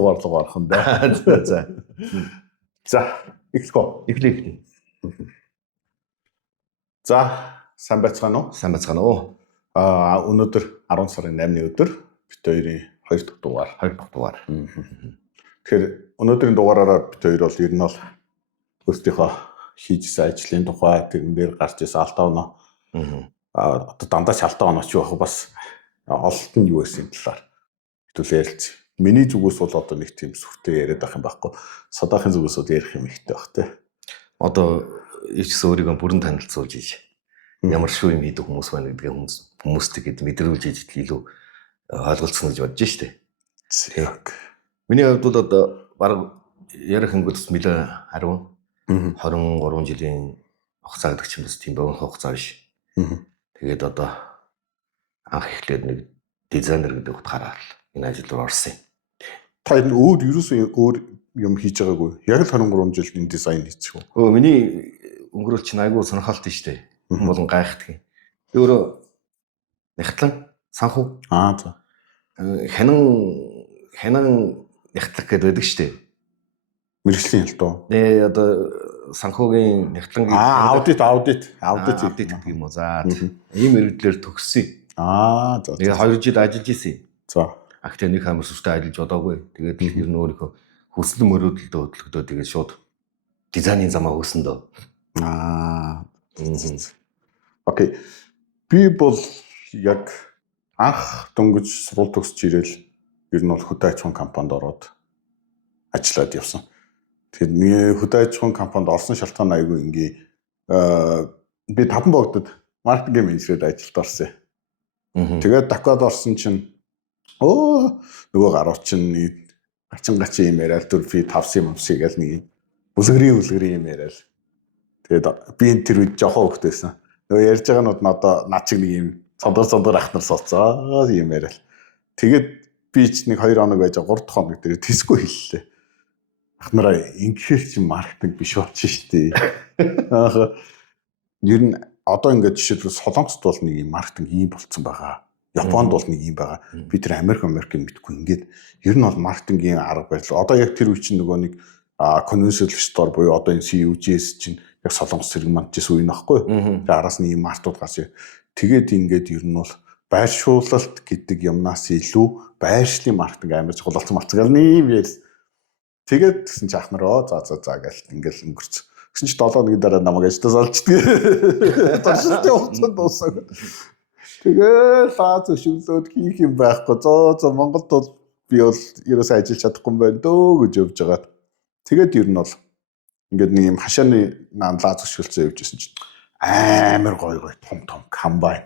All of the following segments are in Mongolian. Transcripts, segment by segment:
дугаар руу орох юм да. За, эхлэе. За, сайн байцгаана уу? Сайн байцгаана уу? Өнөөдөр 10 сарын 8-ны өдөр бид хоёрын 2 дахь дугаар. Тэгэхээр өнөөдрийн дугаараараа бид хоёр бол ер нь бол өөрсдийнхөө хийжсэн ажлын тухай тэрэн дээр гарч ирсэн алдаа оноо. Одоо дандаа ч алдаа онооч байх бас ололт нь юу гэсэн талаар хэвлэл ярилцъя. Миний зүгээс бол одоо нэг тийм сүртэй яриад байх юм байхгүй. Садаахын зүгээс бол ярих юм ихтэй байх те. Одоо ичс өөрийгөө бүрэн танилцуулж ийж ямар шүү юм хийдэг хүмүүс байна гэдгийг хүмүүстэй гээд мэдрүүлж ийж илүү ойлголцсон гэж бодож штэ. Тэг. Миний хувьд бол одоо баг ярих хөнгөлс нэлээ хариу 23 жилийн хугацаа гэдэг чинь бас тийм богино хугацаа биш. Тэгээд одоо анх эхлээд нэг дизайнер гэдэг утгаараа энэ ажил руу орсон юм. Та энэ өөр юм хийж байгаагүй. Яг л 23 жил энэ дизайн хийчихв. Миний өнгөрөөл чинь айгүй сонирхолтой штэ. Болон гайхдаг. Би өөрөө Нягтлан санхүү. За. Хянан Нягтлах гэдэг байдаг штэ. Мэргэжлийн хэлтөө. Одоо санхүүгийн Нягтлангийн аудит гэдэг юм уу. За. Ийм мэргэжлэр төгссөн. За. Тэгээ 2 жил ажиллаж исэн. За. Актив нэг хамар сүртэй ажиллаж бодоогүй. Тэгээд ер нь өөрийнхөө хүсэл мөрөөдөлдөө хөдөлгдөө тэгээд шууд дизайнын замаа хөөсөн дөө. Окей. Би бол яг анх дөнгөж сургууль төгсөж ирээл ер нь бол хөдөө аж ахуйн компанид ороод ажиллаад явсан. Тэгэхээр миний хөдөө аж ахуйн компанид орсон шалтгаан айгүй ингээ би Таван богдод маркетинг менежерээр ажилд орсон. Тэгээд Дакод орсон чинь нөгөө гарууд чинь гачин юм яриад 4 5 гэл нэг бүлгэрийн юм яриад. Тэгээд би энэ тэр үед жоохон хөвгтэйсэн. Нөгөө ярьж байгаанууд над чиг нэг юм цодор ахнар сууцаа юм яриад. Тэгээд би ч нэг 2 хоног байж 3 дахь хоног дээр тэсгүй хэллээ. Ахнараа ингэхэр чи маркетинг биш болчих штий. Ер нь одоо ингээд жишээлбэл Солонгост бол нэг юм маркетинг ийм болцсон байгаа. Японд бол нэг юм байгаа. Би тэр Америкийн мэдгүй ингээд ер нь бол маркетингийн арга барил. Одоо яг тэр үе чинь нөгөө нэг conventional store буюу одоо энэ CUGS чинь яг Солонгос зэрэг мандчис үе нөхгүй. Тэгээ араас нь ийм мартууд гарч. Тэгээд ингээд ер нь бол байршуулалт гэдэг юмнаас илүү байршлын маркетинг амар чухал болсон болцгоо юм яа. Тэгээд гэсэн чи ахнараа за гээл ингээл өнгөрч. Гэсэн чи 7 өдрийн дараа намайг ажтаас олчдөг. Ташилтын хугацаанд дуусаа. Тэгээ зөвшөөрлөөд хийх юм байхгүй. За Монголд бол би бол ерөөсөө ажиллаж чадахгүй юм байна дөө гэж явж байгаа. Тэгээд ер нь бол ингээд нэг юм хашааны лаа зөвшөөрлцөө явж исэн чинь амар гоё том комбайн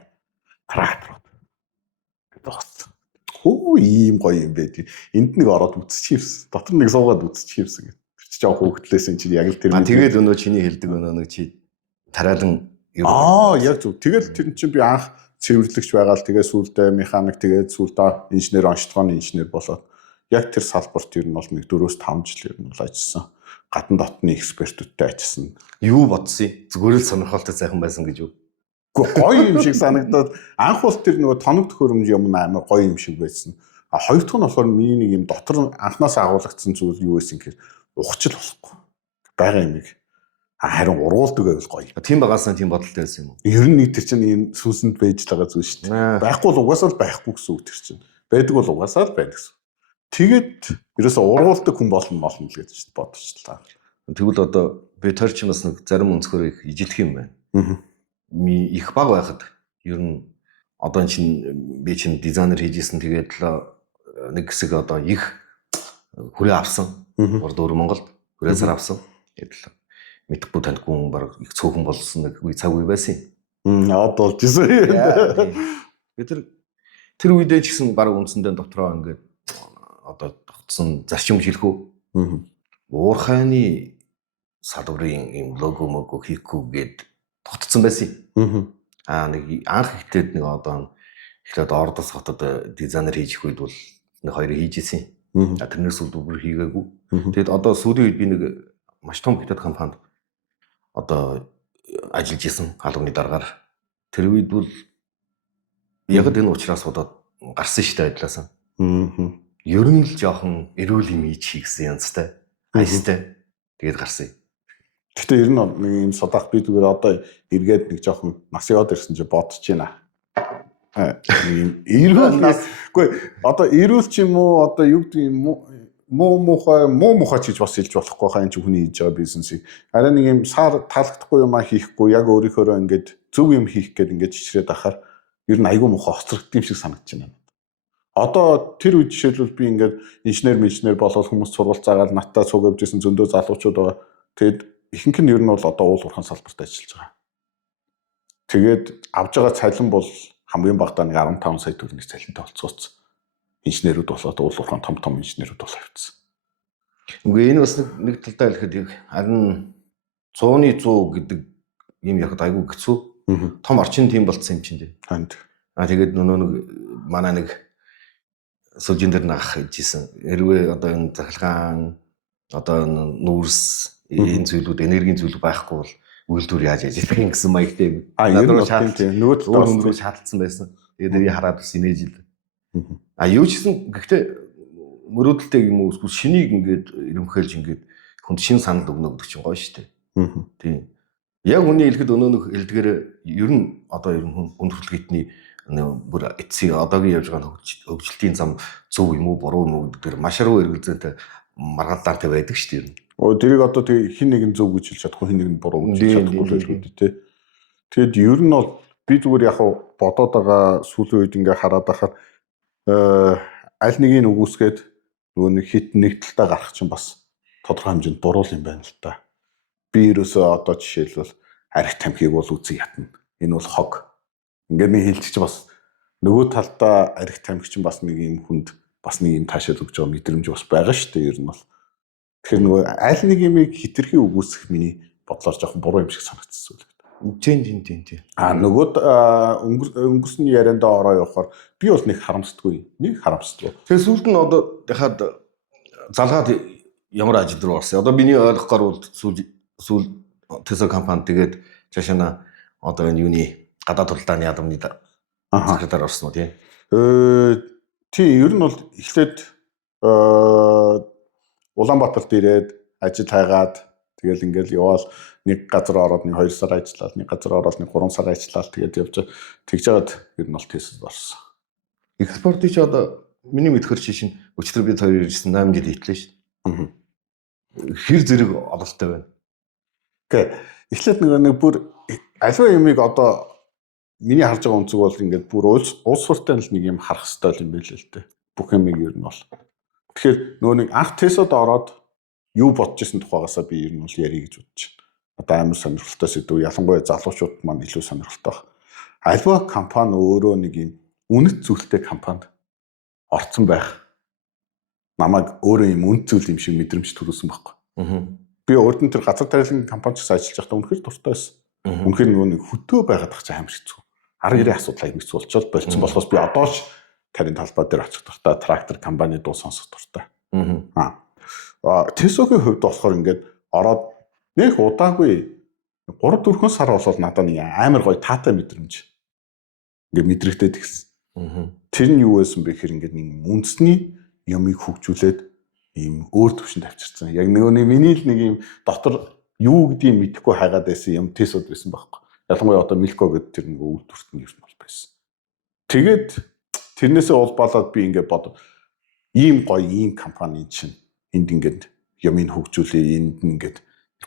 трактор. Ийм гоё юм байд. Энд нэг ороод үтсчихсэн. Дотор нэг суугаад үтсчихсэн гэдэг. Тэр чинь жоох хөөгдлээсэн чинь яг л тэр. Тэгээд өнөө чиний хэлдэг нэг чи тараалан яг зөв. Тэгэл тэр чинь би анх цэвэрлэгч байгаа л тэгээ сүүлдээ механик тэгээд сүүлдээ инженер онцлогооны инженер болоод яг тэр салбарт ер нь бол нэг 4-5 жил ер нь бол ажилласан. Гадна дотны экспертүүдтэй ажилласан. Юу бодсон? Зүгээр л сонирхолтой сайхан байсан гэж юу? Гэхдээ гоё юм шиг санагдаад анх бол тэр нөгөө тоног төхөөрөмж юм амар гоё юм шиг байсан. Хоёр дахь нь болохоор миний нэг юм дотор анханаас агуулгдсан зүйл юу байсан гэхээр ухчил болохгүй. Бага юмыг харин ургуулдаг байвал гоё. Тийм багаасаа тийм бодолтой байсан юм уу? Ер нь нэг тэр чинь ийм сүнсэнд байж байгаа зүйл шүү дээ. Байхгүй бол угаасаа л байхгүй гэсэн үг тэр чинь. Байдаг бол угаасаа л байна гэсэн. Тэгээд ерөөсөө ургуулдаг хүн болно л гэж бодчихлаа. Тэгвэл одоо би тэр чинь бас нэг зарим өнцгөр их ижилэх юм байна. Их баг байхад ер нь одоо би чинь дизайнер хийжсэн тэгээд л нэг хэсэг одоо их хүрээ авсан. Урд өөр Монголд хүрээсээр авсан. Тэгээд л мэдхгүй таньдгүй хүн баг их цөөхөн болсон нэг үе цаг үе байсан юм. Одоо болж ирсэн. Би тэр үедээ ч гэсэн баг үндсэндээ дотроо ингээд одоо тогтсон зарчим хэлэхүү. Уурхайны салбарын юм лого мого хийхгүй гээд тогтцсон байсан юм. Нэг анх ихтэй нэг одоо эхлээд Ордос хотод дизайнер хийж их үед бол нэг хоёрыг хийж исэн. Тэрнээс бүр хийгээгүй. Тэгэд одоо сүүлийн үед би нэг маш том хятад компанид одоо ажиллаж исэн албаны дараагаар. Тэр үед бол яг энэ учраас удаад гарсан штэ ажилласан. ер нь л жоохон эрүүл юм хийгсэн янзтай. Хайстай. Тэгээд гарсан юм. Гэхдээ ер нь нэг юм содах би зүгээр одоо эргээд нэг жоохон нас яваад ирсэн чи бодож байна. Нэг юм эрүүл нас. Үгүй одоо эрүүл ч юм уу одоо юу гэдэг юм муу мухай ч гэж бас хэлж болохгүй хаа энэ ч хүний хийж байгаа бизнесийг. Харин нэг юм сар таалагдахгүй юм хийхгүй яг өөрийнхөө ингээд зөв юм хийх гээд ингээд чичрээд ахаар ер нь айгүй мухай хоцрогдсон юм шиг санагдаж байна. Одоо тэр үед жишээлбэл би ингээд инженер болоод хүмүүс сурвалж заагаад надтай цуг явжсэн зөндөө залуучууд байгаа. Тэгэд ихэнх нь ер нь бол одоо уул уурхайн салбарт ажиллаж байгаа. Тэгээд авж байгаа цалин бол хамгийн багадаа нэг 15 сая төгрөгийн цалинтай болцооц. Инженерүүд болоод уул уурхайн том инженерүүд бол авчихсан. Үгүй энэ бас нэг талдаа хэлэхэд харин 100% гэдэг юм яг айгүй хэцүү. Том орчин тийм болцсон юм чинь дээ. Ханд. Тэгээд нөгөө нэг манай нэг сужин дээр нах хийжсэн. Хэрвээ одоо энэ захиргаан одоо нүүрс энэ зүйлүүд энергийн зүйл байхгүй бол үйлдвэр яаж ажиллах юм гэсэн маягтай. Ер нь тийм нөгөө талаас шаардсан байсан. Тэгээд нэрийг хараад бас инээж ил. Юу ч гэсэн гэхдээ мөрөөдөлтэй юм уу шинийг ингээд ерөнхийлж ингээд хүнд шин санал өгнө гэдэг чинь гоё шүү дээ. Тийм. Яг үний хэлэхэд өнөөнөх элдгээр ер нь одоо ер нь хүнд хөдөлгөөний бүр эцсийн одоогийн явж байгаа хөгжилтийн зам зөв юм уу буруу юм уу гэдгээр маш руу эргэлзээтэй маргаалдаантай байдаг шүү дээ. Тэрийг одоо хин нэг нь зөв гэж хэлж чадахгүй хин нэг нь буруу гэж хэлж чадахгүй л байлгүй дээ. Тэгэд ер нь бол би зүгээр яг бодоод байгаа сүүлийн үед ингээ хараад байхаар аль нэгийг үгүйсгээд нөгөө нэг хит нэг талтаа гарах чинь бас тодорхой хэмжээнд буруу юм байна л та. Би ерөөсөө одоо жишээлбэл арх тамхиг бол үзий ятна. Энэ бол хог. Ингээд нэг хэлчих чи бас нөгөө талдаа арх тамхи чинь бас нэг юм хүнд бас нэг юм таашаал өгж байгаа мэдрэмж бас байгаа шүү дээ ер нь бол. Тэгэхээр нөгөө аль нэг юмыг хитрхи үгүйсэх миний бодлоор жоохон буруу юм шиг санагдсан зүйл. Тийм. Нөгөөд өнгөрсөн ярианда ороо явахаар би бол нэг харамсдаггүй. Тэгээ сүүлд нь одоо яхад залгаад ямар ажил руу орсон. Одоо миний ойлгохоор бол сүүл Tesla компани тэгээд цаашаа одоо энэ юуны гадаад худалдааны яамны секретар орсон уу тийм. Тийм ер нь бол эхлээд Улаанбаатарт ирээд ажил хайгаад тэгэл ингээл яваал нэг газар ороод нэг 2 сар ажиллаад нэг газар ороод нэг 3 сар ажиллаад тэгээд явж тэгж жагаад ер нь бол Tesla орсон. Экспортыг ч одоо миний мэдхээр чинь өчтөр бид хоёр ирсэн 8 жил хийтлээ шүү. Хэр зэрэг ололттой байна. Гэхдээ эхлээд нэг бүр аливаа юмыг одоо миний харж байгаа өнцөг бол ингээд бүр улс суртаа л нэг юм харах хэрэгтэй юм байл л дээ. Бүх юмыг ер нь бол. Тэгэхээр нөгөө нэг анх Tesla-д ороод юу бодож исэн тухайгаасаа би ер нь бол ярих гэж бодож байна. Одоо амар сонирхолтой сэдв ялангуяа залуучууд маань илүү сонирхолтой баг. Аливаа компани өөрөө нэг юм үнэт зүйлтэй компанид орцсон байх. Намайг өөрөө юм үнэт зүйл юм шиг мэдрэмж төрүүлсэн байхгүй. Би урд нь тэр газар тариалан компанич ажиллаж байхдаа үнэхээр дуртай байсан. Үнэхээр нөгөө нэг хөтөө байгаад тах чинь амар хэцүү. Арга гэрийн асуудал аяг хэцүү болчиход болцсон болохоос би одоо ч тарийн талбай дээр очих дуртай, трактор компани дуу сонсох дуртай. Tesla-гийн хувьд болохоор ингээд ороод нэг удаагүй 3-4 сар болоод надад нэг амар гоё таатай мэдрэмж ингээд мэдрэгдээд гисэн. Тэр нь юу байсан бэ гэхээр ингээд нэг үндэсний юмыг хөгжүүлээд ийм өөр төвшөнд авчирсан. Яг нэг миний л нэг ийм дотор юу гэдгийг мэдэхгүй хайгаад байсан юм Tesla байсан байхгүй. Ялангуяа одоо Milko гэдэг тэр нэг үйлдвэрт нь ер нь бол байсан. Тэгээд тэрнээсээ улбалаад би ингээд бодод ийм гоё ийм компани чинь энд ингээд юмыг хөгжүүлээ энд ингээд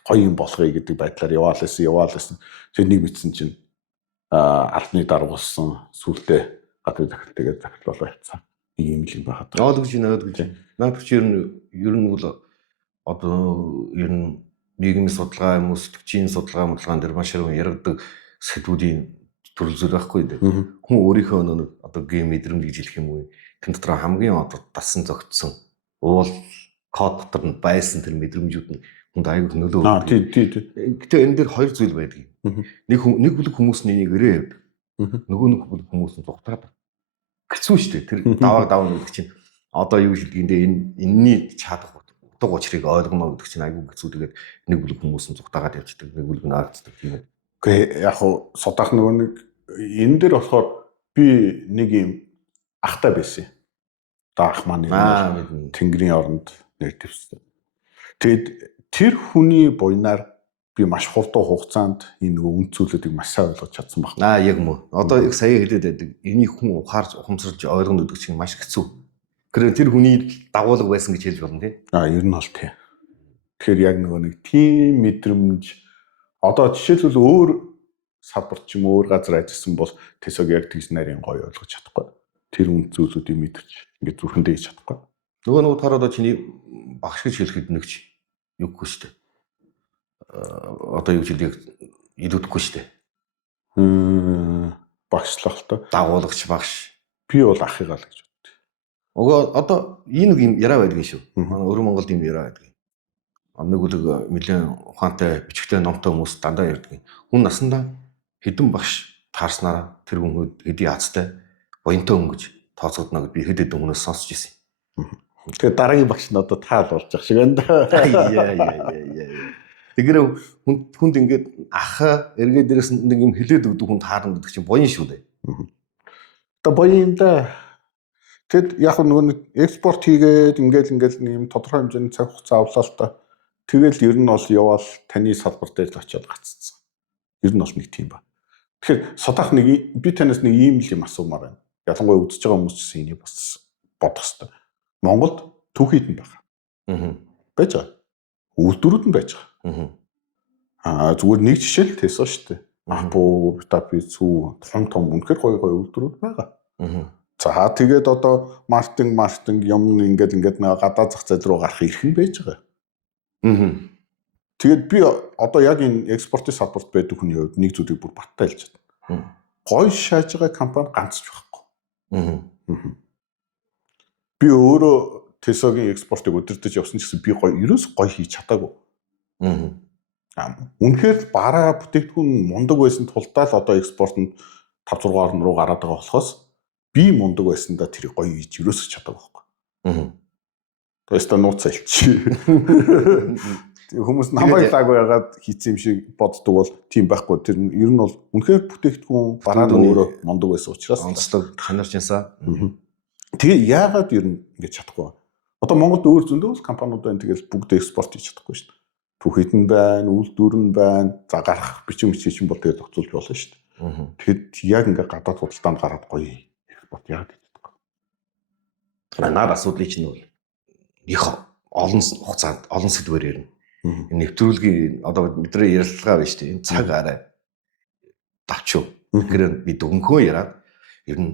гоё юм болохыг гэдэг байдлаар яваалсан. Тэр нэг мэдсэн чинь албаны дарга болсон сүултээ гадрын захиралтэйгээ захирлуулаа явцсан. Ийм л юм байхад. Ойлгож байна. Наад чи ер нь бол одоо ер нь нийгмийн судалгаа юм уу сэтгчийн судалгаан дээр маш их яригддаг сэдвүүдийн төрөл зүйл байхгүй дээ. Хүн өөрийнхөө нэг одоо гейм мэдрэмж гэж хэлэх юм уу? Тэн дотор хамгийн одоо дасан зогтсон уул код дотор нь байсан тэр мэдрэмжүүд нь хүнд аягүй нөлөө өгдөг. Тийм. Гэтэ энэ дээр хоёр зүйл байдаг. Нэг бүлэг хүмүүсний нэг өрөө явдаг. Нөгөө нэг бүлэг хүмүүс нь зугатаад. Хэцүү шүү дээ. Тэр даваа гэдэг чинь одоо юу хэлдгийндээ энэний чадах утга учирыг ойлгоно гэдэг чинь аягүй хэцүү. Тэгээд нэг бүлэг хүмүүс нь зугатаагаад явчихдаг. Нэг бүлэг нь ойрцдог тийм үү. Гэхдээ яг хуу судаах нөгөө нэг энэ дээр болохоор би нэг юм ахтай байсан. даах маань мэднэ. Тэнгэрийн оронд нэр дэвссэн. Тэгэд тэр хүний буйнаар би маш хурдан хугацаанд энэ нөгөө үнд зүйлүүдийг маш сайн ойлгож чадсан байна. Яг мөн. Одоо яг сая хэлээд байдаг. Энийг хүн ухаарч ухамсарч ойлгоно гэдэг чинь маш хэцүү. Тэр хүний дагуулга байсан гэж хэлж болно тийм. Ер нь бол тийм. Тэгэхээр яг нөгөө нэг тийм мэдрэмж одоо жишээлбэл өөр салбарт ч юм өөр газар ажилласан бол тэсэг яг тэгс нарийн гоё ойлгож чадахгүй. Тэр үнд зүйлүүдийг мэдэрч ингээд зүрхэндээ хийж чадахгүй. Нөгөө утгаараа одоо чиний багш гэж хэлэхэд нэгч юггүй шүү дээ. Одоо юу ч хэлийг илүүдэхгүй шүү дээ. Багшлах л тоо. Дагуулагч багш. Би бол ахыгаа л гэж боддог. Угаа одоо энэ нэг юм яриа байдаг шүү. Манай Өрөө Монголд юм яриа байдаг. Нэг үлэг нэлээд ухаантай, бичгтэй, номтой хүмүүс дандаа ярьдаг. Хүн насандаа хэдэн багш таарснараа тэр хүн хэдий яцтай буянтай өнгөж тооцогдно гэд би хэд хэдэн хүнээс сонсч ирсэн. Тэгэхээр дараагийн багш нь одоо таал болж ах шиг байна да. Тэгэхээр хүнд ингээд ах эргээ дээрээс нэг юм хилээд өгдөг хүн таарна гэдэг чинь буян шүү дээ. Одоо буян юм да. Тэгэд яг нөгөө нэг экспорт хийгээд ингээд нэг юм тодорхой хэмжээний цаг хугацаа авлаа л та. Тэгэл ер нь бол яваал таны салбар дээр л очиод гаццсан. Ер нь бол нэг тийм ба. Тэгэхээр содах нэг би танаас нэг ийм л юм асуумаар байна. Ялангуяа үзэж байгаа хүмүүс ч энийг бас бодох хэрэгтэй. Монголд түүхийд нь байна. Байж байгаа. Үйлдвэрүүд нь байж байгаа. Зүгээр нэг жишээ л тээсэн шүү дээ. Апу, Tapi, Цүү, том үнэхээр гоё үйлдвэрүүд байгаа. За тэгээд одоо маркетинг юм ингээд нэг гадаа зах зээл рүү гарах эрх нь байж байгаа. Тэгээд би одоо яг энэ экспортын салбарт байдаг хүний хувьд нэг зүйлийг бүр баттай хэлж байна. Гоё шааж байгаа компани ганц ч байхгүй. Би өөрөө Tesla-гийн экспортыг удирдах явсан ч гэсэн би ерөөс гоё хийж чадаагүй. Үнэхээр бараа бүтээгдэхүүн мундаг байсан тулдаа л одоо экспортод 5-6 руу гараад байгаа болохоос би мундаг байсандаа тэр гоё хийж ерөөсөж чадаагүй байхгүй. Тэст нууц альчи. Хүмүүс намайг лаг байгаад хийцэн юм шиг боддог бол тийм байхгүй. Тэр ер нь бол үнэхээр бүтээгдэхүүн бараад өөрөө мундаг байсан учраас онцлог чанарч ясаа. Тэгээ яагаад ер нь ингэж чадахгүй. Одоо Монголд өөр зөндөө компаниуд байна. Тэгэл бүгд экспорт хийж чадахгүй шүү дээ. Түүхийд нь байна, үйлдвэр нь байна. За гарах бичиг чинь бол тэгээд зохицуулж болно шүү дээ. Тэгэд яг ингээ гадаад худалдаанд гараад гоё экспорт яагаад хийж чадахгүй. Наад асуудлыг чинь бол их олон хугацаанд олон сэдвээр ярина. Нэвтрүүлгийн одоо бидний ярилцлага байна шүү дээ. Энэ цаг арай давчив. Тэгэхээр би дөнгөө яраад ер нь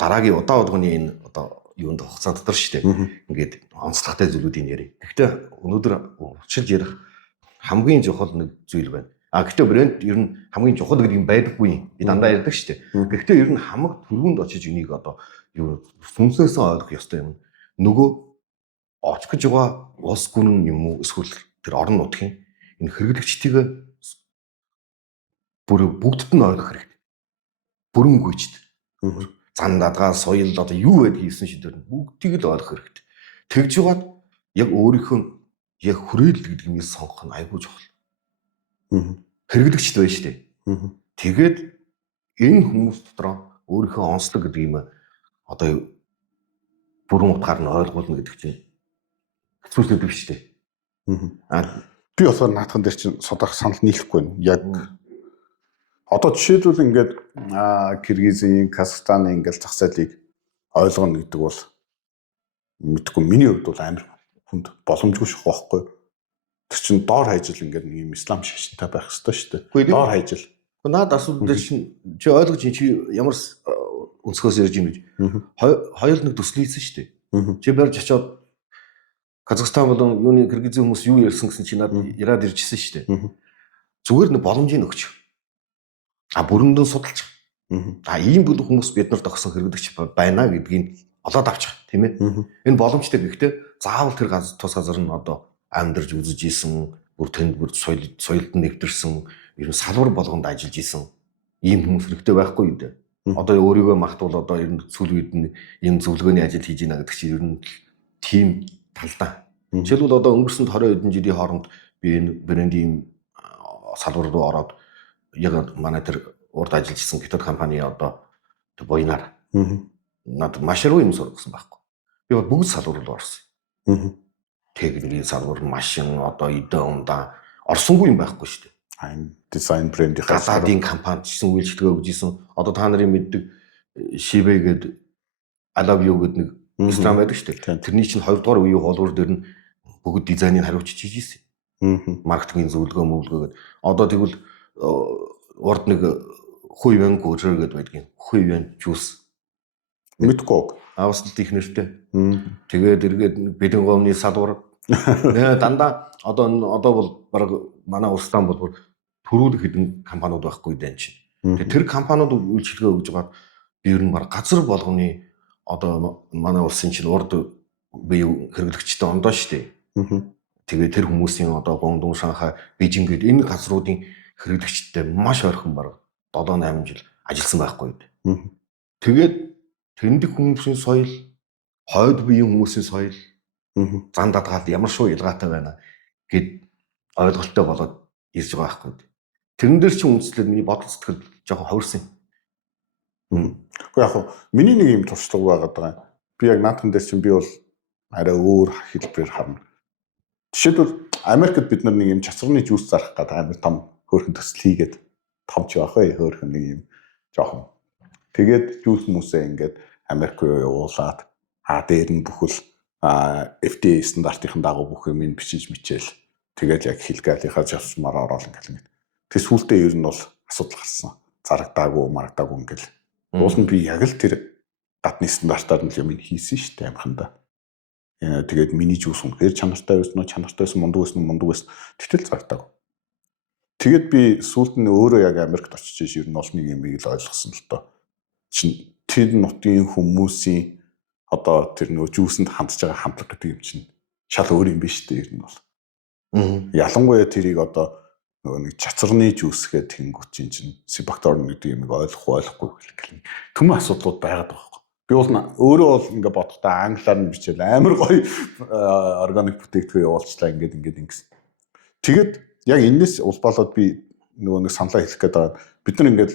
дараагийн удаа болгоны энэ одоо юунд хугацаанд дотор шүү дээ. Ингээд онцлогтой зүйлүүдийг ярив. Гэхдээ өнөөдөр учирж ярих хамгийн чухал нэг зүйл байна. Гэхдээ брэнд ер нь хамгийн чухал гэдэг юм байдаггүй. Би дандаа ярьдаг шүү дээ. Гэхдээ ер нь хамаг түрүүнд очиж энийг одоо юу сүнснээс ойлгох ёстой юм. Нөгөө оч гэж байгаа улс гүрэн юм уу эсвэл тэр орон нутгийн энэ хэрэглэгчдийг бүгдд нь ойлгох хэрэгтэй. Бүрэн гүйчд. Зан дадгаа соёл одоо юу байд хийсэн шийдвэр нь бүгдийг л ойлгох хэрэгтэй. Тэгж жагаад яг өөрийнхөө яг хүрээлэл гэдэг юмыг сонгох нь айгүй чухал. Хэрэглэгчд байна шүү дээ. Тэгээд энэ хүмүүс дотроо өөрийнхөө онцлог гэдэг юм одоо бүрэн утгаар нь ойлгуулна гэдэг чинь хэцүү зүйл биш шүү дээ. Би болохоор наадхан дээр чинь содох санал нийлэхгүй байна. Яг одоо жишээлбэл ингээд Киргизийн, Казахстаны ингээд зах зээлийг ойлгоно гэдэг бол мэдгүй миний хувьд бол амар хүнд боломжгүй шах байхгүй. Тэр чинь доор хайжил ингээд нэг юм ислам шашинтай байх хэрэгтэй шүү дээ. Доор хайжил. Наад асуудал дээр чи ойлгож чи ямар өнцгөөс ярьж юм гэж. Хоёр нэг төсөл хийсэн шүү дээ. Чи барьж очиод Казахстан болон юуны Киргизийн хүмүүс юу ярьсан гэсэн чи надад яраад иржсэн шүү дээ. Зүгээр нэг боломжийг өгч. Бүрөндөө судалж. Ийм бүлэг хүмүүс бид нарт огсон хэрэглэгч байна гэдгийг олоод авчих тийм ээ. Энэ боломжтой гэхдээ заавал тэр тус газар нь одоо амьдарч үзэж исэн, бүр тэнд бүр соёлд нэвтэрсэн, ер нь салбар болгонд ажиллаж исэн ийм хүмүүс хэрэгтэй байхгүй юу дээ. Одоо өөрийгөө магтвал одоо ер нь сүүл үед нь ийм зөвлөгөөний ажил хийж байна гэдэг чинь ер нь тийм талдаа. Жишээлбэл одоо өнгөрсөн 20 хэдэн жилийн хооронд би энэ брендийн салбар руу ороод яг манай тэр урд ажиллаж исэн хятад компани одоо буйнаар надад маш руу юм сургасан байхгүй. Би бол бүгд салбар руу орсон. Аа. Техникийн салбар, машин, одоо эдэн ундаа орсонгүй юм байхгүй шүү дээ. Дизайн брендийн Гадаадын компанид ч гэсэн үйлчлэгээ өгж исэн. Одоо та нарын мэддэг Shibe гэдэг I love you гэдэг нэг Instagram байдаг шүү дээ. Тэрний чинь 2 дугаар үеийн холбоор дээр нь бүгд дизайныг хариуцж хийж исэн. Маркетингийн зөвлөгөө мөвлөгөө гэдэг. Одоо тэгвэл урд нэг Хуйвэн гүрэр гэдэг байдгийн. Хуйвэн жуус мэдгүй. Австралид их нэртэй. Тэгээд эргээд бэлэн говны салбар дандаа одоо бол баг манай улстай бол төрүүлэх хэдэн компаниуд байхгүй дээ чинь. Тэгээд тэр компаниуд үйлчлэгээ өгж байгаа би ер нь баг газар болгоны одоо манай улсын чинь урд бие хэрэглэгчтэй ондоо шүү дээ. Тэгээд тэр хүмүүсийн одоо Гондон, Шанхай, Бээжин гэдэг энэ газруудын хэрэглэгчтэй маш ойрхон баг 7-8 жил ажилласан байхгүй дээ. Тэгээд тэндх хүмүүсийн соёл, хойд биеийн хүмүүсийн соёл зан дадгаалд ямар шоу ялгаатай байна гэд ойлголттой болоод ирж байгаа байхгүй. Тэрэн дээр чинь үндэслээд миний бодол сэтгэл жоохон ховирсан юм. Гэхдээ яг хөө миний нэг юм туршлага байгаад байгаа. Би яг наадхан дээр чинь би бол арай өөр хэлбэрээр харна. Жишээлбэл Америкт бид нар нэг юм чацраны жүүс зарах гэдэг амар том хөөрхөн төсөл хийгээд томч байх бай хөөрхөн нэг юм жоохон. Тэгээд жүүс хүмүүсээ ингээд Америк руу явуулаад дээр нь бүхэл FDA стандартын дагуу бүх юм бичиж мичээл тэгээд яг хилгээлийнхаа завсмаар ороод ингээл ингээд. Тэг сүүлдээ ер нь бол асуудал гарсан. Зарагдаагүй, марагдаагүй ингээл. Уул нь би яг л тэр гадны стандартаар нь юм хийсэн шүү дээ амарханда. Тэгээд миний жүүс үнэхээр чанартай байсан уу, чанартай байсан мундаг байсан. Тэгтэл зарагдаагүй. Тэгээд би сүүлд нь өөрөө яг Америкт очиж ер нь бол нэг юм л ойлгосон л доо. Чин тэр нутгийн хүмүүсийн одоо тэр нөө жүүсэнд хандж байгаа хамтлаг гэдэг юм чинь шал өөр юм биш үү ер нь бол. Ялангуяа тэрийг одоо нөгөө нэг чацраны жүүсгээ тэнгуут чинь сибакторн гэдэг юм ойлгохгүй гэх юм. Түмэн асуудлууд байгаад байгаа байхгүй. Би бол өөрөө бол ингээ бодохдоо англиар нь бичээл амар гоё органик бүтээгдэхүүн явуулчлаа ингээд ингэсэн. Тэгээд яг энэс улбаалаад би нөгөө нэг саналаа хэлэх гээд байгаа. Бид нар ингээд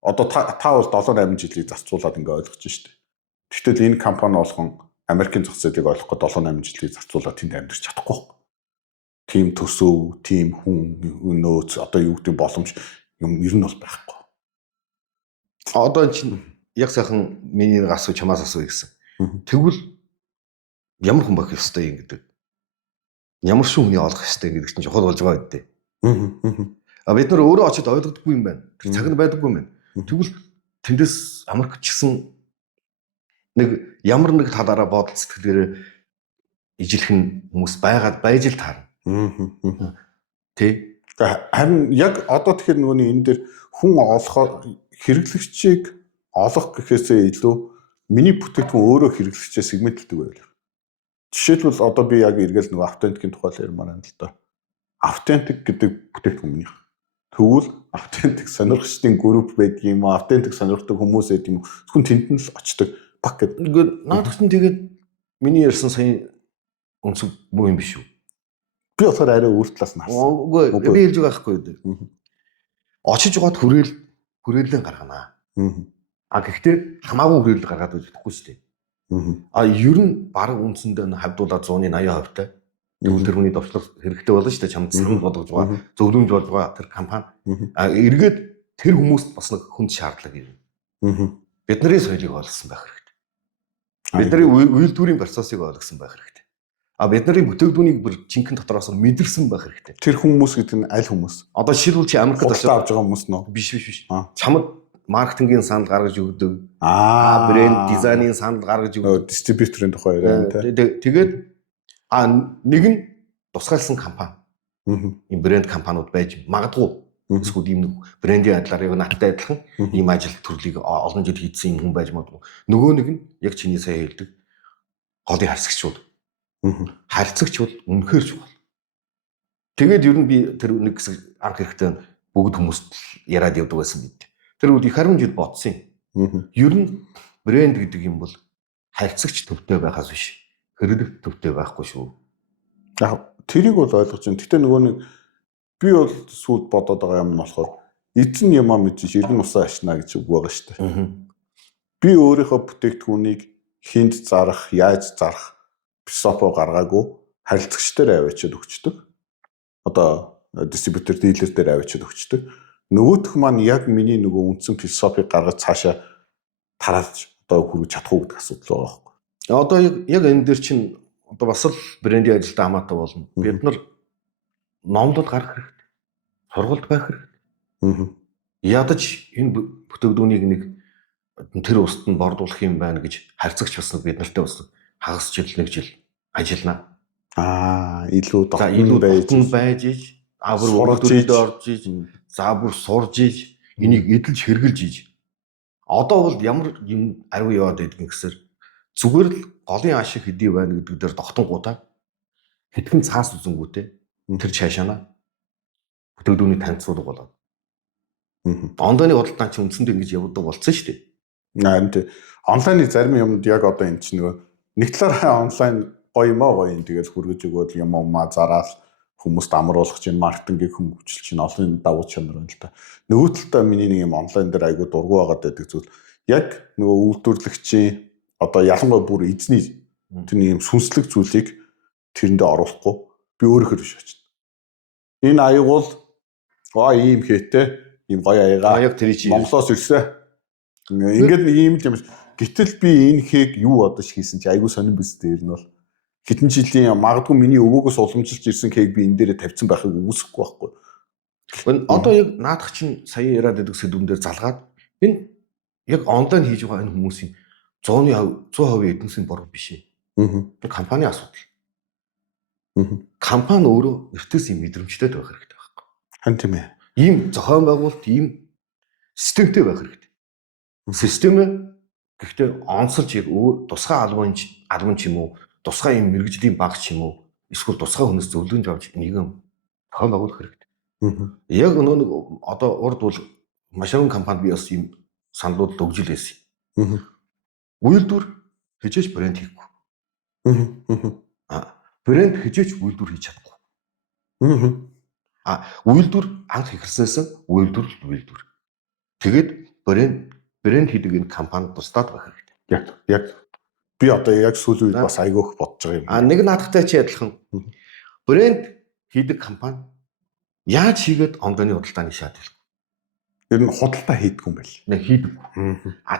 одоо та бол 7-8 жилийг зарцуулаад ингээ ойлгож штэ. Тэгвэл энэ компани болгон Америкийн зах зээлийг ойлгохгүй 7-8 жилийг зарцуулаад тэнд амьдарч чадахгүй. Тим төсөв, тим хүн нөөц одоо юу гэдэг боломж юм ер нь бол байхгүй. Одоо чинь яг сайхан миний нэг асуу чамаас асуу гэсэн. Тэгвэл ямар хүн байх ёстой юм гэдэг. Ямар шүү хүний олох ёстой гэдэг чинь чухал болж байгаа үедээ. Бид нар өөрөө очиод ойлгодоггүй юм байна. Тэр цаг нь байдаггүй юм байна. Тэгвэл тэндээс Америк ч гэсэн нэг ямар нэг талаараа бодол сэтгэлээрээ ижилхэн хүмүүс байж л таарна. Тэ. Харин яг одоо тэгэхээр нөгөөний энэ дээр хүн олохоор хэрэглэгчийг олох гэхээсээ илүү миний бүтээгдэхүүн өөрөө хэрэглэгчээ сегментэлдэг байлаа. Жишээлбэл одоо би яг эргэл нөгөө автентикийн тухай ярмаар байна л да. Автентик гэдэг бүтээгдэхүүн минийх. Тэгвэл автентик сонирхчдын групп байдаг юм уу? Автентик сонирхдаг хүмүүс байдаг юм уу? Зөвхөн тэнд нь л очдог баг гэдэг. Наадах нь тэгээд миний ярьсан сая үнсэг муу юм биш үү? Би болохоор арай өөр талаас нь харсан. Үгүй би хэлж байгаа байхгүй юу? Очиж жоод хүрээлэн гаргана. Гэхдээ хамаагүй хүрээлэл гаргаад байж чадахгүй шүү дээ. Ер нь баг үндсэндээ хавдуулаад 180%-тай. Тэр хүний довтлох хэрэгтэй болно шүү дээ. Чамд санал болгож байгаа, зөвлөмж болж байгаа тэр компани. Эргээд тэр хүмүүст бас нэг хүнд шаардлага ирнэ. Бидний соёлыг ойлгосон байх хэрэгтэй. Бидний үйлдвэрийн процессыг ойлгосон байх хэрэгтэй. Бидний бүтээгдэхүүнийг бүр жинхэнэ дотроос нь мэдэрсэн байх хэрэгтэй. Тэр хүмүүс гэдэг нь аль хүмүүс? Одоо шилбэл чи Америкт очиж авч байгаа хүмүүс нөө? Биш. Чамд маркетингийн санал гаргаж өгдөг. Брэнд дизайнын санал гаргаж өгдөг. Дистрибьюторын тухай яриа тий. Тэгээд нэг нь тусгайлсан компани. Ийм брэнд компаниуд байж магадгүй. Эсвэл ийм нэг брендийн адилаар яг надтай адилхан ийм ажил төрлийг олон жил хийсэн хүн байж магадгүй. Нөгөө нэг нь яг чиний сая хэлдэг голын харьцагчуд. Харьцагч бол үнэхээр чухал. Тэгээд ер нь би тэр нэг хэсэг анх хэрэгтэй бүгд хүмүүст яриад явдаг байсан бид. Тэр үед их 10 жил бодсон юм. Ер нь брэнд гэдэг юм бол харьцагч төвтэй байхаас биш. Хэрэглэгч төвтэй байхгүй шүү. Яг тэрийг бол ойлгож байна. Гэтэ нөгөө нэг би бол сүйд бодоод байгаа юм нь болохоор эзэн юмаа мэдчих иргэн усаа ашна гэж үг байгаа шүү дээ. Би өөрийнхөө бүтээгдэхүүнийг хинд зарах, яаж зарах философи гаргаагүй харилцагчдаар аваачаад өгчдөг. Одоо дистрибьютор, дилер дээр аваачаад өгчдөг. Нөгөөх маань яг миний нөгөө үндсэн философиг гаргаж цаашаа тарааж одоо хүргэж чадахгүй гэдэг асуудал байгаа байхгүй. Одоо яг энэ дээр чинь одоо бас л брендийн ажилд хамаатай болно. Бид нар номлол гаргах хэрэгтэй. Сургалт байх хэрэгтэй. Ядаж энэ бүтээгдэхүүнийг нэг тэр устд нь бордуулах юм байна гэж харьцагч бас бид нартай бас хагас жил нэг жил ажиллана. Илүү дотн байж иж, бүр өөртөө орж иж, бүр сурж иж, энийг эдэлж хэрглэж иж. Одоо бол ямар юм ариу яваад байдгийг гэсээр зүгээр л голын ашиг хэдий байна гэдэг дээр тогтонгуудаа хэдхэн цаас үзэнгүүтээ тэр цаашаана бүтээгдэхүүний танилцуулга болоод. Онлайны худалдаан чинь үндсэндээ ингэж явдаг болсон шүү дээ. Харин тийм онлайны зарим юмд яг одоо энэ чинь нөгөө нэг талаараа онлайн гоё юм аа гоё юм тэгэл хүргэж өгөөд юм зараал хүмүүст амруулах чинь маркетингийг хөнгөвчлж чинь олон давуу чанар байна л та. Нөгөө талдаа миний нэг юм онлайн дээр айгүй дургу байгаад байдаг зүйл яг нөгөө үйлдвэрлэгчийн одоо ялангуяа бүр эзний тэр нэг юм сүнслэг зүйлийг тэрэндээ оруулахгүй би өөрөөр биш очно. Энэ аяг бол ийм хээтэй ийм гоё аяга яг тэр чинь Монголоос ирсэн. Ингээд нэг юм л юм. Гэтэл би энэ хээг юу одож хийсэн чи айгүй сонирн биз дээр нь бол хэдэн жилийн магадгүй миний өвөөгөөс уламжилж ирсэн хээг би энэ дээрээ тавьсан байхыг үгүйсэхгүй байхгүй. Одоо яг наадах чинь сая яриад байдаг сэдвүүн дээр залгаад энэ яг онлайн хийж байгаа энэ хүмүүсийн 100% эднэсийн борго биш ээ. Компани асуудал. Компани өөрөө эртээс юм мэдрэмжтэй байх хэрэгтэй байхгүй. Хан тийм ээ. Ийм зохион байгуулалт, ийм системтэй байх хэрэгтэй. Систем гэхдээ онцолж яг тусгай албан ч юм уу, тусгай юм мэрэгжлийн баг ч юм уу, эсвэл тусгай хүнээс зөвлөгөөнд авч нэгэн зохион байгуулах хэрэгтэй. Яг нэг одоо урд бол машин компанид би бас ийм саналууд өгж л байсан. Үйлдвэр хижээч брэнд хийхгүй. Брэнд хижээч үйлдвэр хийж чадахгүй. Үйлдвэр анх ихэрснээс үйлдвэр. Тэгээд брэнд хийдэг энэ компани тусдаад байх хэрэгтэй. Яг би одоо яг сүүлийн үед бас айгүйх бодож байгаа юм. Нэг наадахтай чи адилхан. Брэнд хийдэг компани яаж хийгээд онлайны худалдааны шаад хэлэх. Ер нь худалдаа хийдэг юм байл. Хийдэг.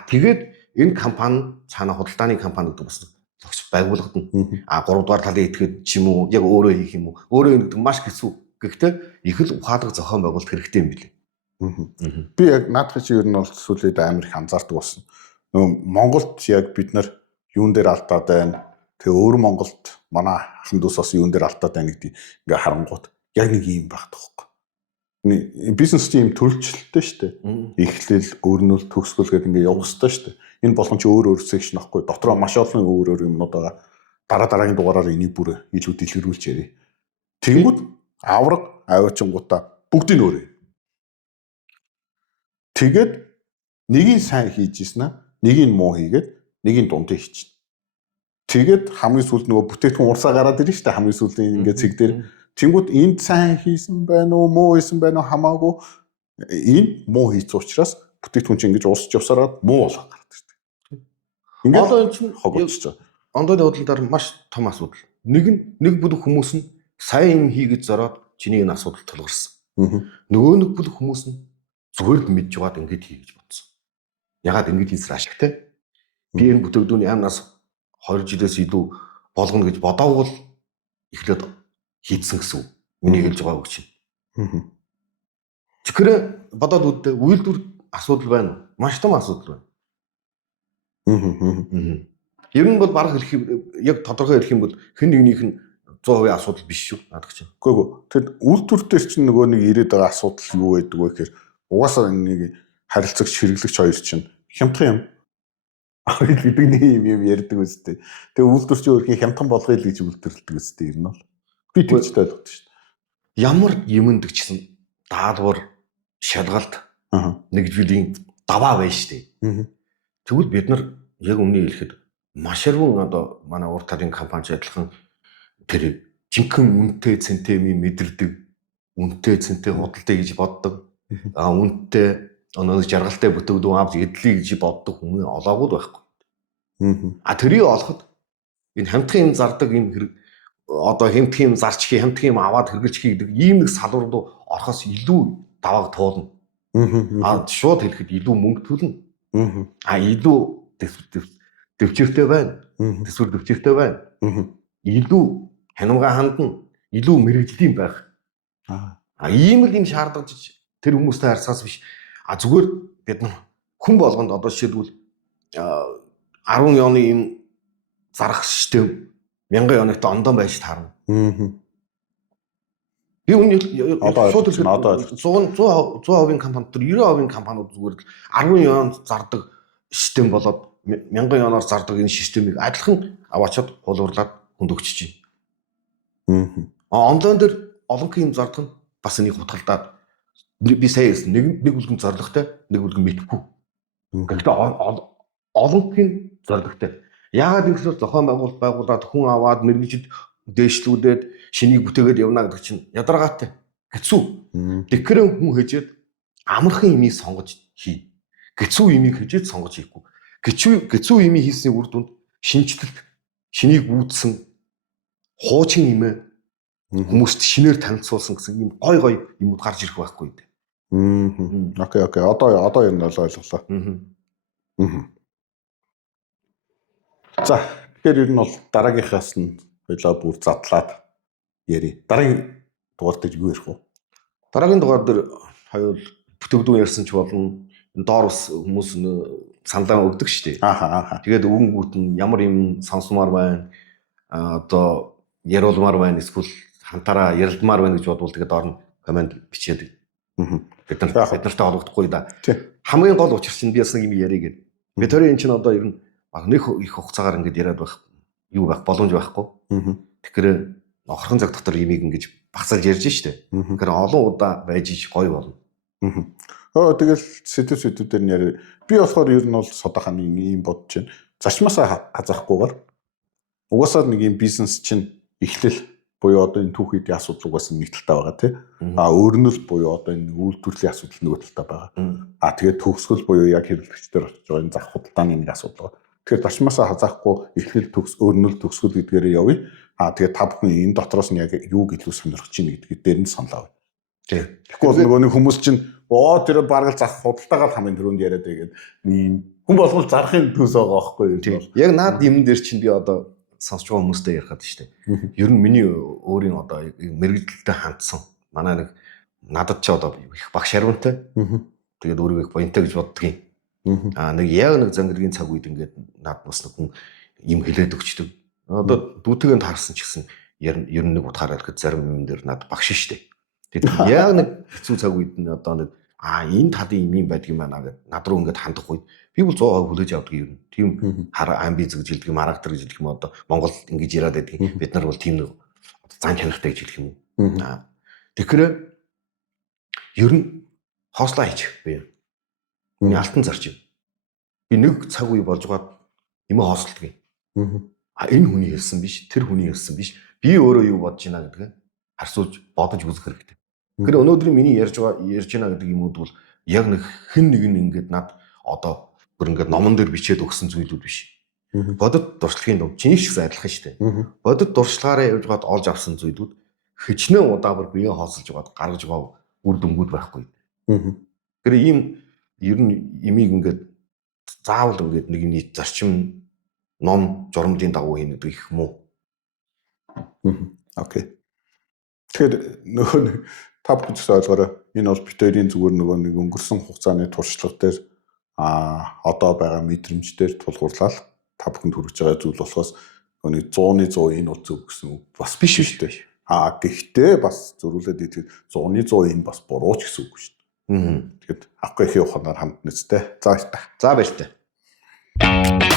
Тэгээд энэ компани цаана худалдааны компани гэдэг бас зогсож байгуулагдана. 3 дугаар талын этгээд ч юм уу яг өөрөө хийх юм уу. Өөрөө гэдэг маш хэцүү. Гэхдээ их л ухаалаг зохион байгуулалт хэрэгтэй юм билээ. Би яг наадах чи ер нь бол сүүлийн амар их анзаардаг болсон. Нөгөө Монголд яг бид нар юун дээр алдаад байна. Тэгээ өөр Монголд манай ахын дүүс бас юун дээр алдаад байна гэдэг ингээ харангуут яг нэг юм байх тоххой. Бизнес тийм төрөлчлөлттэй шүү дээ. Эхлэл, өрнөл, төгсгөл гэдэг ингээ явах хэрэгтэй шүү дээ. Энэ болгон чи өөр секшн ахгүй. Дотроо маш олон өөр юмнууд байгаа. Дараагийн дугаараар энийг бүр илүү дэлгэрүүлж ярив. Тэнгүүд авраг аваачингуудаа бүгдийг өөрөө. Тэгээд нэгийг сайн хийж ийсэн аа, нэгийг муу хийгээд нэгийг дундаа хийчихнэ. Тэгээд хамгийн сүүлд нөгөө бүтээгдэхүүн урсаа гараад ирнэ шүү дээ. Хамгийн сүүлийн ингээ цэг дээр тэнгууд энд сайн хийсэн байна уу, муу хийсэн байна уу хамаагүй энэ муу хийсэн учраас бүтээгдэхүүн чинь ингэж уусч явсараад муу болох гардаг шүү дээ. Ингээд одоо энэ чинь хогоолж байгаа. Онлайн худалдаар маш том асуудал. Нэг бүлэг хүмүүс нь сайн юм хийгээд зороод чиний энэ асуудал тулгарсан. Нөгөө нэг бүлэг хүмүүс нь зүгээр л мэдж яваад ингэж хий гэж бодсон. Ягаад ингэж хийсэр ашигтай? Би энэ бүтээгдэхүүний амнаас 2 жилээс илүү болгоно гэж бодоагүй л эхлээд хийдсэн гэсэн үг. Миний хэлж байгаа үг чинь. Тэгэхээр бодоод үүдээ үйлдвэр асуудал байна. Маш том асуудал байна. Ер нь бол бараг яг тодорхой хэлэх юм бол хэн нэгнийх нь 100% асуудал биш шүү надад чинь. Үгүй. Тэгэд үйлдвэр дээр чинь нөгөө нэг ирээд байгаа асуудал юу байдаг вэ гэхээр угаасаа нэг харилцагч хэрэглэгч хоёр чинь хямдхан юм. Авил гэдэг нэг юм ярьдаг үстэй. Тэгээ үйлдвэр чинь өөрхий хямдхан болгоё л гэж үйлдвэрлэдэг үстэй ер нь бол. Би тэгж ойлгодог шүү дээ. Ямар юмд гэсэн даалгавар шалгалт нэг жилийн даваа байна шүү дээ. Тэгвэл бид нар яг өмнө хэлэхэд маш арвун одоо манай урт талын компани адилхан тэр жинхэнэ үнэтэй центеми мэдэрдэг, үнэтэй центэй худалдаа гэж боддог. Үнэтэй нэг жаргалтай бүтээгдэхүүн авч эдлэе гэж боддог хүмүүс олоогүй байхгүй. Тэрийг олоход энэ хамтхан юм зардаг юм хэрэг одоо хэмтэх юм зарчих, хэмтэх юм аваад хэрглэж гэдэг ийм нэг салбар руу орохоос илүү давааг туулна. Шууд хэлэхэд илүү мөнгө төлнө. Илүү дэвчээртэй байна. Төсвөр дэвчээртэй байна. Илүү хянамга хандна. Илүү мэрэгжлийн байх. Ийм л юм шаардлагаж тэр хүмүүстэй харьцаас биш. Зүгээр бид нар хүн болгонд одоо жишээлбэл 10 оны юм зарах систем 1000 оногт ондон байж таарна. Би үнэ шууд хэлэхэд 100% компанид 90% компаниуд зүгээр 10 он зардаг систем болоод 1000 оноор зардаг энэ системийг адилхан аваачаад хулуурлаад хүнд өгчөж байна. Онлайн дээр олон юм зардаг нь бас энийг хутгалдаад би сая нэг үлгэн зоригтой, нэг үлгэн мэдхгүй. Гэхдээ олон юм зоригтой. Яагаад гэвэл зохион байгуулалт хүн аваад мэрэгжид дээшлүүлээд шинийг бүтээгээд явна гэдэг чинь ядаргаатай. Хэцүү. Тэгэхээр хүн хëжээд амархан имийг сонгож хий. Хэцүү имийг хëжээд сонгож хийхгүй. Хэцүү имийг хийсний үр дүнд шинжлэлт, шинийг үүдсэн хуучин имээ хүмүүст шинээр танилцуулсан гэсэн юм гой юмуд гарч ирэх байхгүй дээ. Окей. Одоо юм бол ойлголоо. За, тэгэхээр ер нь бол дараагийнхаас нь хоёлаа бүр задлаад ярий. Дараагийн дугаар дээр юу ярих вэ? Дараагийн дугаар дээр хоёул бүтээгдэхүүн ярьсан ч болно. Доор бас хүмүүс саналаа өгдөг шүү дээ. Тэгээд өгөнгүүт нь ямар юм сонсомоор байна. Одоо яриулмаар байна. Эсвэл хантаараа ярилдмаар байна гэж бодвол тэгээд доор нь комент бичээд бид нартай холбогдохгүй да. Хамгийн гол учир чинь би бас нэг юм ярих гээд. Бид хоёрын энэ чинь одоо ер нь нэг их хугацаагаар ингэж яриад байх юу байх боломж байхгүй. Тэгэхээр охирхон цаг дотор имийг ингэж багсааж ярьж штэ. Тэгэхээр олон удаа байж ич гоё болно. Тэгэл сэдвүүдээр нь яри. Би болохоор ер нь бол содоханы ийм бодож байна. Зарчмаасаа хазаахгүйгээр угаасаа нэг юм бизнес чинь эхлэл буюу одоо энэ түүхийдийн асуудал угаасаа нэг талтай байгаа тий. Өөрнөл буюу одоо энэ үйлдвэрлэлийн асуудал нөгөө талтай байгаа. Тэгээд төгсгөл буюу яг хэрэглэгчдэр очиж байгаа энэ зах худалдааны нэг асуудал байна. Тэгэхээр зарчмаасаа хазаахгүй эхлэл өөрнөл төгсгөл гэдгээрээ явъя. Тэгээд та бүхэн энэ дотроос нь яг юуг илүү сонирхож байна гэдгийг дээр нь саналаа. Тэгэхгүй нөгөө нэг хүмүүс чинь тэр бараг зах худалдаагаар хамгийн түрүүнд яриад байгаад хүн болгол зарахын төс байгаа байхгүй юу? Яг наад юм дээр чинь би одоо сонсч байгаа хүмүүстэй ярихад штэ. Ер нь миний өөрийн одоо мэрэгжилтэй хандсан манай нэг надад ч одоо их багш хариунтай. Тэгээд өөрийгөө их буянтай гэж боддгийн. Нэг яг нэг зангиргийн цаг үед ингээд над бас нэг хүн юм хэлээд өгчдөг. Одоо дүүтэйгэнд харсан ч гэсэн ер нь нэг утгаараа ихэд зарим юм дээр над багш штэ. Тэгээд яг нэг хэцүү цаг үед нь одоо нэг энэ талын юм байдаг юм байна гэдэг над руу ингээд хандах үед би бол 100% хүлээж авдаг юм. Тийм амбиз гэж хэлдэг юм, характер гэж хэлдэг юм одоо Монгол ингэж яриад байдаг. Бид нар бол тийм нэг зан чанартай гэж хэлэх юм. Тэгэхээр ер нь хоослоо хийчих бай. Миний алтан зарчим. Би нэг цаг үе болж байгаад юм хоосолдог юм. Энэ хүний хэлсэн биш, тэр хүний хэлсэн биш. Би өөрөө юу бодож байна гэдгийг харьцуулж бодож үзэх хэрэгтэй. Тэгэхээр өнөөдрийн миний ярьж байна гэдэг юмуд бол яг нэг хэн нэг нь ингээд над одоо бүр ингээд номон дээр бичээд өгсөн зүйлүүд биш. Бодит дуршлагын дом чиний ч гэсэн адилхан шүү дээ. Бодит дуршлагаараа явж байгаад олж авсан зүйлүүд хичнээн удаа бүр биеэ хоосолж байгаад гаргаж байгаа үр дүнгууд байхгүй. Тэгэхээр ийм ер нь имийг ингээд заавал ингээд нэг юм зарчим ном журамлын дагуу хийнэ гэдэг их муу. Окей. Тэгэхээр нөгөө та бүхэн ч ойлгоорой. Энэ бол бид хоёрын зүгээр нөгөө нэг өнгөрсөн хугацааны туршлага дээр одоо байгаа мэдрэмжээр тулгуурлал та бүхэнд хүргэж байгаа зүйл болохоос нөгөө 100% энэ бол зөв гэсэн үг бас биш шүү дээ. Гэхдээ бас зөрүүлээд итгэл 100% энэ бас буруу ч гэсэн үг шүү дээ. Тэгэхэд авахгүй их явахаар хамт нэцтэй. За баярлалаа. За баярлалаа.